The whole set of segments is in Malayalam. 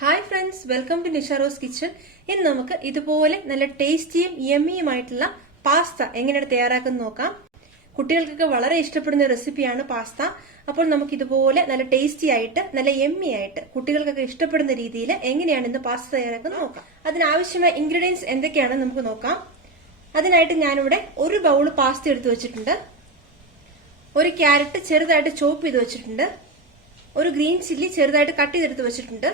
ഹായ് ഫ്രണ്ട്സ്, വെൽക്കം ടു നിഷാറോസ് കിച്ചൺ. ഇന്ന് നമുക്ക് ഇതുപോലെ നല്ല ടേസ്റ്റിയും യമ്മിയുമായിട്ടുള്ള പാസ്ത എങ്ങനെയാണ് തയ്യാറാക്കുന്നത് നോക്കാം. കുട്ടികൾക്കൊക്കെ വളരെ ഇഷ്ടപ്പെടുന്ന റെസിപ്പിയാണ് പാസ്ത. അപ്പോൾ നമുക്ക് ഇതുപോലെ നല്ല ടേസ്റ്റി ആയിട്ട് നല്ല യമ്മി ആയിട്ട് കുട്ടികൾക്കൊക്കെ ഇഷ്ടപ്പെടുന്ന രീതിയിൽ എങ്ങനെയാണ് ഇന്ന് പാസ്ത തയ്യാറാക്കുന്നത് നോക്കാം. അതിനാവശ്യമായ ഇൻഗ്രീഡിയൻസ് എന്തൊക്കെയാണെന്ന് നമുക്ക് നോക്കാം. അതിനായിട്ട് ഞാനിവിടെ ഒരു ബൗൾ പാസ്ത എടുത്തു വെച്ചിട്ടുണ്ട്. ഒരു ക്യാരറ്റ് ചെറുതായിട്ട് ചോപ്പ് ചെയ്ത് വെച്ചിട്ടുണ്ട്. ഒരു ഗ്രീൻ ചില്ലി ചെറുതായിട്ട് കട്ട് ചെയ്തെടുത്ത് വെച്ചിട്ടുണ്ട്.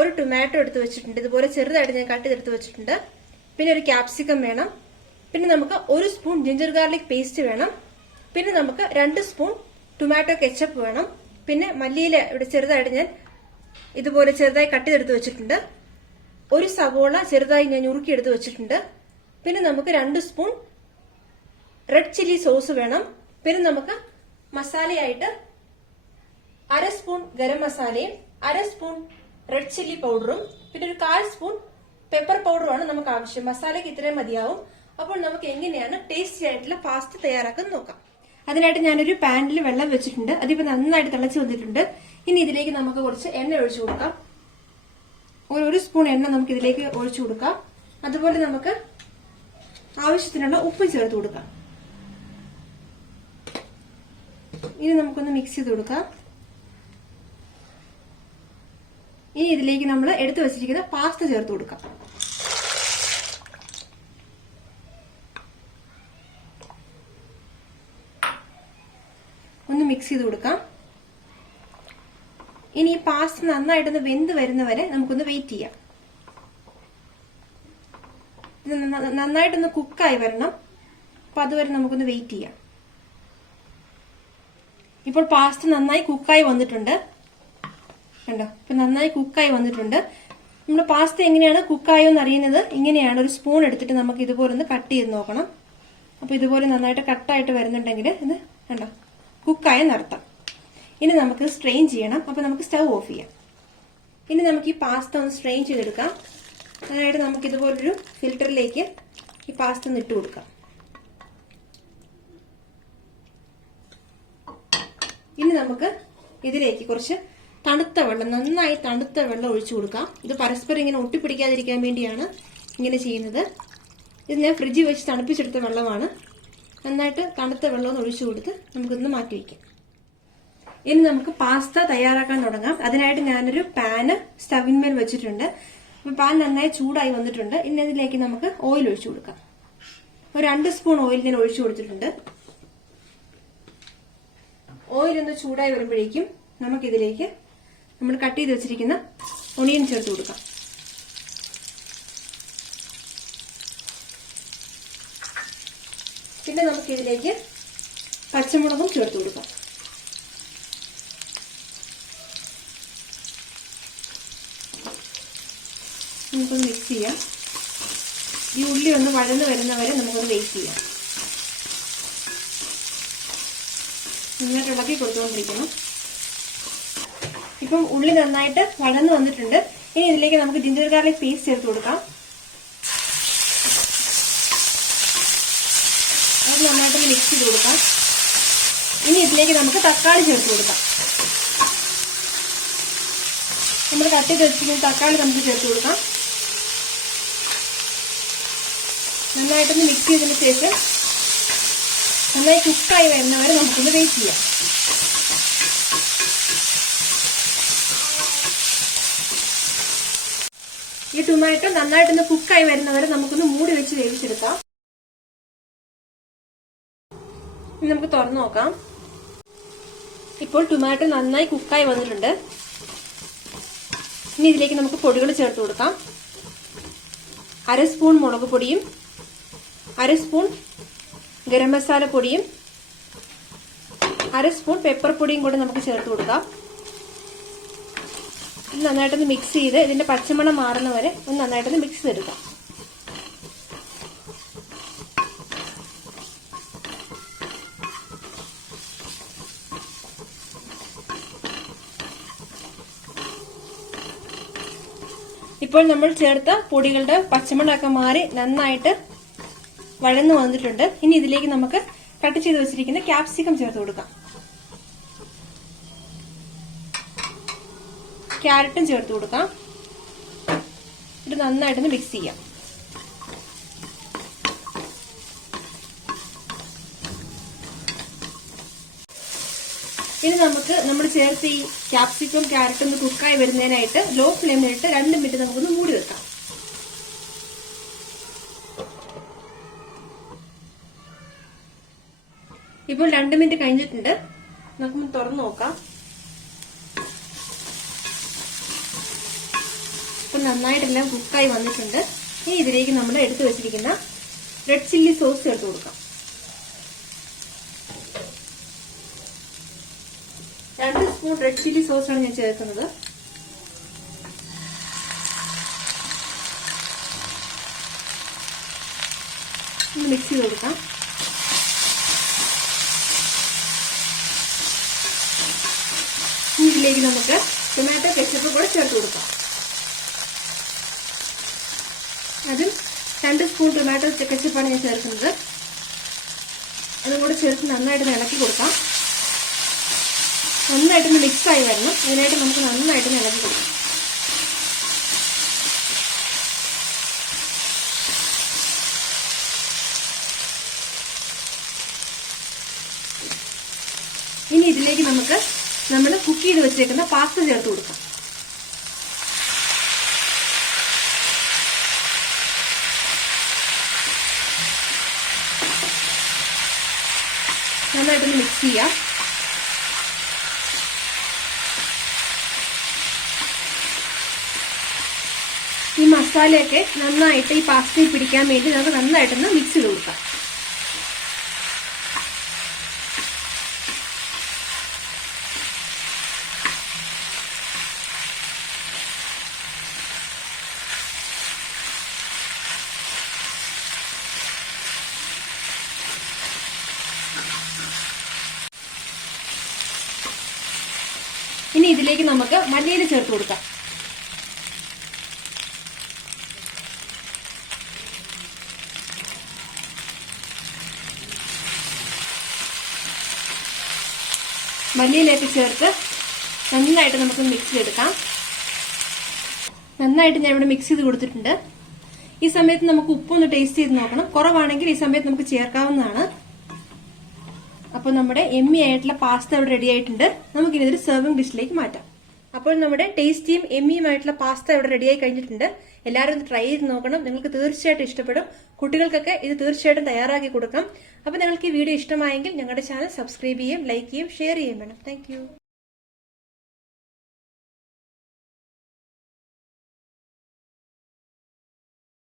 ഒരു ടൊമാറ്റോ എടുത്ത് വെച്ചിട്ടുണ്ട്. ഇതുപോലെ ചെറുതായിട്ട് ഞാൻ കട്ട് ചെയ്തെടുത്ത് വെച്ചിട്ടുണ്ട്. പിന്നെ ഒരു ക്യാപ്സിക്കം വേണം. പിന്നെ നമുക്ക് ഒരു സ്പൂൺ ജിഞ്ചർ ഗാർലിക് പേസ്റ്റ് വേണം. പിന്നെ നമുക്ക് 2 സ്പൂൺ ടൊമാറ്റോ കെച്ചപ്പ് വേണം. പിന്നെ മല്ലിയില ഇവിടെ ചെറുതായിട്ട് ഞാൻ ഇതുപോലെ ചെറുതായി കട്ട് ചെയ്തെടുത്ത് വെച്ചിട്ടുണ്ട്. ഒരു സവോള ചെറുതായി ഞാൻ ഞുറുക്കിയെടുത്ത് വെച്ചിട്ടുണ്ട്. പിന്നെ നമുക്ക് 2 സ്പൂൺ റെഡ് ചില്ലി സോസ് വേണം. പിന്നെ നമുക്ക് മസാലയായിട്ട് 1/2 സ്പൂൺ ഗരം മസാലയും 1/2 സ്പൂൺ റെഡ് ചില്ലി പൗഡറും പിന്നെ ഒരു 1/4 സ്പൂൺ പെപ്പർ പൗഡറുമാണ് നമുക്ക് ആവശ്യം. മസാലയ്ക്ക് ഇത്രയും മതിയാവും. അപ്പോൾ നമുക്ക് എങ്ങനെയാണ് ടേസ്റ്റി ആയിട്ടുള്ള പാസ്ത തയ്യാറാക്കാൻ നോക്കാം. അതിനായിട്ട് ഞാനൊരു പാനിൽ വെള്ളം വെച്ചിട്ടുണ്ട്. അതിപ്പോ നന്നായിട്ട് തിളച്ച് വന്നിട്ടുണ്ട്. ഇനി ഇതിലേക്ക് നമുക്ക് കുറച്ച് എണ്ണ ഒഴിച്ചു കൊടുക്കാം. ഒരു സ്പൂൺ എണ്ണ നമുക്ക് ഇതിലേക്ക് ഒഴിച്ചു കൊടുക്കാം. അതുപോലെ നമുക്ക് ആവശ്യത്തിനുള്ള ഉപ്പ് ചേർത്ത് കൊടുക്കാം. ഇനി നമുക്കൊന്ന് മിക്സ് ചെയ്ത് കൊടുക്കാം. ഇനി ഇതിലേക്ക് നമ്മൾ എടുത്തു വെച്ചിരിക്കുന്ന പാസ്ത ചേർത്ത് കൊടുക്കാം. ഒന്ന് മിക്സ് ചെയ്ത് കൊടുക്കാം. ഇനി ഈ പാസ്ത നന്നായിട്ടൊന്ന് വെന്ത് വരുന്നവരെ നമുക്കൊന്ന് വെയിറ്റ് ചെയ്യാം. ഇത് നന്നായിട്ടൊന്ന് കുക്കായി വരണം. അപ്പൊ അതുവരെ നമുക്കൊന്ന് വെയിറ്റ് ചെയ്യാം. ഇപ്പോൾ പാസ്ത നന്നായി കുക്കായി വന്നിട്ടുണ്ട്. കണ്ടോ, ഇപ്പൊ നന്നായി കുക്കായി വന്നിട്ടുണ്ട്. നമ്മുടെ പാസ്ത എങ്ങനെയാണ് കുക്കായോ എന്ന് അറിയുന്നത് ഇങ്ങനെയാണ്. ഒരു സ്പൂൺ എടുത്തിട്ട് നമുക്ക് ഇതുപോലെ ഒന്ന് കട്ട് ചെയ്ത് നോക്കണം. അപ്പൊ ഇതുപോലെ നന്നായിട്ട് കട്ടായിട്ട് വരുന്നുണ്ടെങ്കിൽ ഇത് കണ്ടോ കുക്കായെന്ന് അർത്ഥം. ഇനി നമുക്ക് സ്ട്രെയിൻ ചെയ്യണം. അപ്പൊ നമുക്ക് സ്റ്റൗ ഓഫ് ചെയ്യാം. ഇനി നമുക്ക് ഈ പാസ്ത ഒന്ന് സ്ട്രെയിൻ ചെയ്തെടുക്കാം. അതിനായിട്ട് നമുക്ക് ഇതുപോലൊരു ഫിൽറ്ററിലേക്ക് ഈ പാസ്ത ഒന്ന് ഇട്ട് കൊടുക്കാം. ഇനി നമുക്ക് ഇതിലേക്ക് കുറച്ച് തണുത്ത വെള്ളം, നന്നായി തണുത്ത വെള്ളം ഒഴിച്ചു കൊടുക്കാം. ഇത് പരസ്പരം ഇങ്ങനെ ഒട്ടിപ്പിടിക്കാതിരിക്കാൻ വേണ്ടിയാണ് ഇങ്ങനെ ചെയ്യുന്നത്. ഇത് ഞാൻ ഫ്രിഡ്ജിൽ വെച്ച് തണുപ്പിച്ചെടുത്ത വെള്ളമാണ്. നന്നായിട്ട് തണുത്ത വെള്ളം ഒഴിച്ചു കൊടുത്ത് നമുക്കിന്ന് മാറ്റി വയ്ക്കാം. ഇനി നമുക്ക് പാസ്ത തയ്യാറാക്കാൻ തുടങ്ങാം. അതിനായിട്ട് ഞാനൊരു പാന് സ്റ്റവിന്മേൽ വെച്ചിട്ടുണ്ട്. പാൻ നന്നായി ചൂടായി വന്നിട്ടുണ്ട്. ഇനി അതിലേക്ക് നമുക്ക് ഓയിൽ ഒഴിച്ചു കൊടുക്കാം. ഒരു 2 സ്പൂൺ ഓയിൽ ഞാൻ ഒഴിച്ചു കൊടുത്തിട്ടുണ്ട്. ഓയിൽ ഒന്ന് ചൂടായി വരുമ്പോഴേക്കും നമുക്കിതിലേക്ക് നമ്മൾ കട്ട് ചെയ്ത് വെച്ചിരിക്കുന്ന ഒണിയൻ ചേർത്ത് കൊടുക്കാം. പിന്നെ നമുക്കിതിലേക്ക് പച്ചമുളകും ചേർത്ത് കൊടുക്കാം. നമുക്കൊന്ന് മിക്സ് ചെയ്യാം. ഈ ഉള്ളി ഒന്ന് വഴന്ന് വരുന്നവരെ നമുക്കൊന്ന് വെയിറ്റ് ചെയ്യാം. നന്നായിട്ട് ഇളക്കി കൊടുത്തുകൊണ്ടിരിക്കണം. ഇപ്പം ഉള്ളി നന്നായിട്ട് വഴന്ന് വന്നിട്ടുണ്ട്. ഇനി ഇതിലേക്ക് നമുക്ക് ജിഞ്ചർ ഗാർലിക് പേസ്റ്റ് ചേർത്ത് കൊടുക്കാം. അത് നന്നായിട്ട് മിക്സ് ചെയ്ത് കൊടുക്കാം. ഇനി ഇതിലേക്ക് നമുക്ക് തക്കാളി ചേർത്ത് കൊടുക്കാം. നമ്മൾ കട്ട് ചെയ്ത് വെച്ചിരിക്കുന്ന തക്കാളി നമുക്ക് ചേർത്ത് കൊടുക്കാം. നന്നായിട്ടൊന്ന് മിക്സ് ചെയ്തതിന് ശേഷം നന്നായി കുക്കായി വരുന്നവരെ നമുക്കൊന്ന് വെയിറ്റ് ചെയ്യാം. ഈ ടൊമാറ്റോ നന്നായിട്ടൊന്ന് കുക്കായി വരുന്നവരെ നമുക്കൊന്ന് മൂടി വെച്ച് വേവിച്ചെടുക്കാം. ഇനി നമുക്ക് തുറന്നു നോക്കാം. ഇപ്പോൾ ടൊമാറ്റോ നന്നായി കുക്കായി വന്നിട്ടുണ്ട്. ഇനി ഇതിലേക്ക് നമുക്ക് പൊടികൾ ചേർത്ത് കൊടുക്കാം. 1/2 സ്പൂൺ മുളക് പൊടിയും 1/2 സ്പൂൺ ഗരം മസാല പൊടിയും 1/2 സ്പൂൺ പെപ്പർ പൊടിയും കൂടെ നമുക്ക് ചേർത്ത് കൊടുക്കാം. നന്നായിട്ടൊന്ന് മിക്സ് ചെയ്ത് ഇതിന്റെ പച്ചമണം മാറുന്നവരെ ഒന്ന് നന്നായിട്ടൊന്ന് മിക്സ് ചെയ്തെടുക്കാം. ഇപ്പോൾ നമ്മൾ ചേർത്ത പൊടികളുടെ പച്ചമണമൊക്കെ മാറി നന്നായിട്ട് വഴന്നു വന്നിട്ടുണ്ട്. ഇനി ഇതിലേക്ക് നമുക്ക് കട്ട് ചെയ്ത് വെച്ചിരിക്കുന്ന ക്യാപ്സിക്കം ചേർത്ത് കൊടുക്കാം. ക്യാരറ്റും ചേർത്ത് കൊടുക്കാം. ഇത് നന്നായിട്ടൊന്ന് മിക്സ് ചെയ്യാം. ഇനി നമുക്ക് നമ്മൾ ചേർത്ത് ഈ ക്യാപ്സിക്കം ക്യാരറ്റ് ഒന്ന് കുക്കായി വരുന്നതിനായിട്ട് ലോ ഫ്ലെയിമിലിട്ട് 2 മിനിറ്റ് നമുക്കൊന്ന് മൂടി വെക്കാം. ഇപ്പോൾ 2 മിനിറ്റ് കഴിഞ്ഞിട്ടുണ്ട്. നമുക്കൊന്ന് തുറന്നു നോക്കാം. ഇപ്പൊ നന്നായിട്ടെല്ലാം കുക്കായി വന്നിട്ടുണ്ട്. ഇനി ഇതിലേക്ക് നമ്മൾ എടുത്തു വെച്ചിരിക്കുന്ന റെഡ് ചില്ലി സോസ് ചേർത്ത് കൊടുക്കാം. 2 സ്പൂൺ റെഡ് ചില്ലി സോസാണ് ഞാൻ ചേർക്കുന്നത്. മിക്സ് ചെയ്ത് കൊടുക്കാം. ഇതിലേക്ക് നമുക്ക് ടൊമാറ്റോ കെച്ചപ്പ് കൂടെ ചേർത്ത് കൊടുക്കാം. അതും 2 സ്പൂൺ ടൊമാറ്റോ കെച്ചപ്പാണ് ഞാൻ ചേർക്കുന്നത്. അതും കൂടെ ചേർത്ത് നന്നായിട്ട് ഇളക്കി കൊടുക്കാം. നന്നായിട്ടൊന്ന് മിക്സായി വരണം. അതിനായിട്ട് നമുക്ക് നന്നായിട്ട് ഇളക്കി കൊടുക്കാം. ഇനി ഇതിലേക്ക് നമുക്ക് നമ്മൾ കുക്ക് ചെയ്ത് വെച്ചേക്കുന്ന പാസ്ത ചേർത്ത് കൊടുക്കാം. നന്നായിട്ടൊന്ന് മിക്സ് ചെയ്യാം. ഈ മസാലയൊക്കെ നന്നായിട്ട് ഈ പാസ്തയിൽ പിടിക്കാൻ വേണ്ടി നമുക്ക് നന്നായിട്ടൊന്ന് മിക്സ് ചെയ്ത് കൊടുക്കാം. ഇനി ഇതിലേക്ക് നമുക്ക് മല്ലിയില ചേർത്ത് കൊടുക്കാം. മല്ലിയിലേക്ക് ചേർത്ത് നന്നായിട്ട് നമുക്ക് മിക്സ് ചെയ്തെടുക്കാം. നന്നായിട്ട് ഞാൻ ഇവിടെ മിക്സ് ചെയ്ത് കൊടുത്തിട്ടുണ്ട്. ഈ സമയത്ത് നമുക്ക് ഉപ്പൊന്ന് ടേസ്റ്റ് ചെയ്ത് നോക്കണം. കുറവാണെങ്കിൽ ഈ സമയത്ത് നമുക്ക് ചേർക്കാവുന്നതാണ്. അപ്പോൾ നമ്മുടെ എമ്മി ആയിട്ടുള്ള പാസ്ത ഇവിടെ റെഡി ആയിട്ടുണ്ട്. നമുക്കിനി ഇതൊരു സെർവിംഗ് ഡിഷിലേക്ക് മാറ്റാം. അപ്പോൾ നമ്മുടെ ടേസ്റ്റിയും എമ്മിയുമായിട്ടുള്ള പാസ്ത ഇവിടെ റെഡിയായി കഴിഞ്ഞിട്ടുണ്ട്. എല്ലാവരും ഇത് ട്രൈ ചെയ്ത് നോക്കണം. നിങ്ങൾക്ക് തീർച്ചയായിട്ടും ഇഷ്ടപ്പെടും. കുട്ടികൾക്കൊക്കെ ഇത് തീർച്ചയായിട്ടും തയ്യാറാക്കി കൊടുക്കാം. അപ്പോൾ നിങ്ങൾക്ക് ഈ വീഡിയോ ഇഷ്ടമായെങ്കിൽ ഞങ്ങളുടെ ചാനൽ സബ്സ്ക്രൈബ് ചെയ്യുകയും ലൈക്ക് ചെയ്യുകയും ഷെയർ ചെയ്യുകയും വേണം. താങ്ക്